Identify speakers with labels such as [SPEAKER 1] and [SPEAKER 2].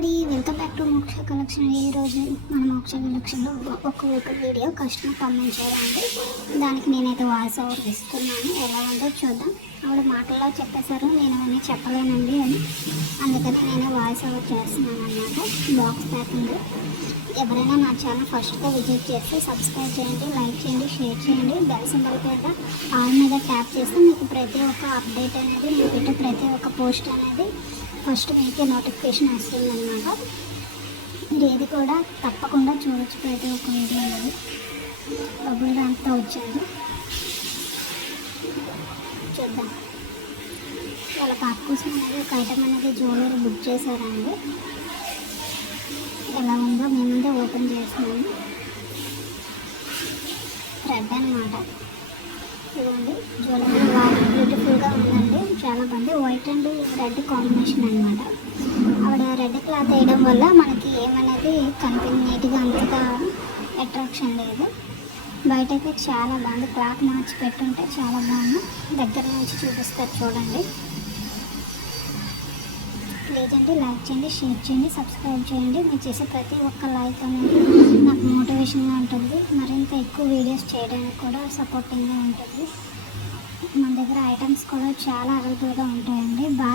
[SPEAKER 1] Everybody welcome back to Moksha collection ఈ రోజు మన మోక్ష కలెక్షన్లో ఒక ఒక వీడియో కస్టమర్ పంపించారండి దానికి నేనైతే వాయిస్ ఓవర్ ఇస్తున్నాను. ఎలా ఉందో చూద్దాం. ఆవిడ మాటల్లో చెప్పేశారు. నేను అవన్నీ చెప్పలేనండి అని. అందుకని నేను వాయిస్ ఓవర్ చేస్తున్నాను అన్నమాట బాక్స్ ప్యాకింగ్ ఎవరైనా నా ఛానల్ ఫస్ట్గా విజిట్ చేస్తే సబ్స్క్రైబ్ చేయండి లైక్ చేయండి షేర్ చేయండి. బెల్ సింబల్ మీద ఆల్ మీద ట్యాప్ చేస్తే మీకు ప్రతి ఒక్క అప్డేట్ అనేది నేను పెట్టే ప్రతి ఒక్క పోస్ట్ అనేది ఫస్ట్ మీకే నోటిఫికేషన్ వస్తుంది అనమాట మీరు ఏది కూడా తప్పకుండా చూడొచ్చు ప్రతి ఒక్క వీడియో అనేది డబ్బులు దాంతో వచ్చాను. చూద్దాం. వాళ్ళ పాప కోసం అనేది ఒక ఐటమ్ అనేది జ్యువెలరీ బుక్ చేశారండి. ఎలా ఉందో మేము చేస్తున్నాము రెడ్ అనమాట ఇదండి జ్యువెలరీ బాగా బ్యూటిఫుల్గా ఉందండి. చాలా బాగుంది వైట్ అండ్ రెడ్ కాంబినేషన్ అనమాట ఆవిడ రెడ్ క్లాత్ వేయడం వల్ల మనకి ఏమనేది కనిపి నీట్గా అంతగా అట్రాక్షన్ లేదు. బయటైతే చాలా బాగుంది క్లాత్ మార్చి పెట్టుంటే చాలా బాగుంది. దగ్గర నుంచి చూపిస్తారు చూడండి. ప్లీజ్ అండి లైక్ చేయండి షేర్ చేయండి సబ్స్క్రైబ్ చేయండి. మీరు చేసే ప్రతి ఒక్క లైక్ అనేది నాకు మోటివేషన్గా ఉంటుంది. మరింత ఎక్కువ వీడియోస్ చేయడానికి కూడా సపోర్టింగ్గా ఉంటుంది. మన దగ్గర ఐటమ్స్ కూడా చాలా అవైలబుల్గా ఉంటాయండి. బాయ్